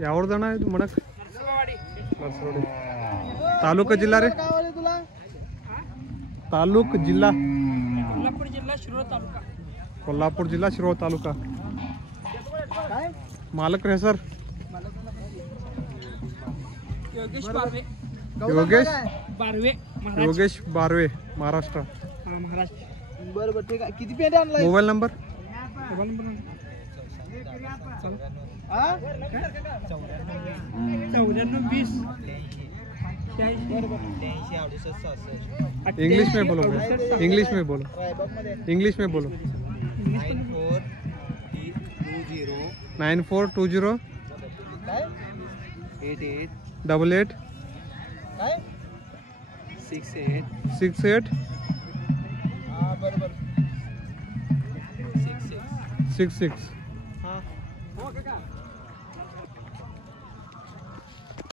यावर जाणार आहे तू म्हणक नरसोडी तालुका जिल्हा रे तालुक जिल्हा कोल्हापूर जिल्हा शिरोळ तालुका मालक रे सर योगेश बारवे महाराष्ट्र बरोबर ठीक आहे किती पेंट आणलाय मोबाईल नंबर 9420 इंग्लिश में बोलो इंग्लिश में बोलो इंग्लिश में बोलो 9420 88 68 बरोबर 66 हा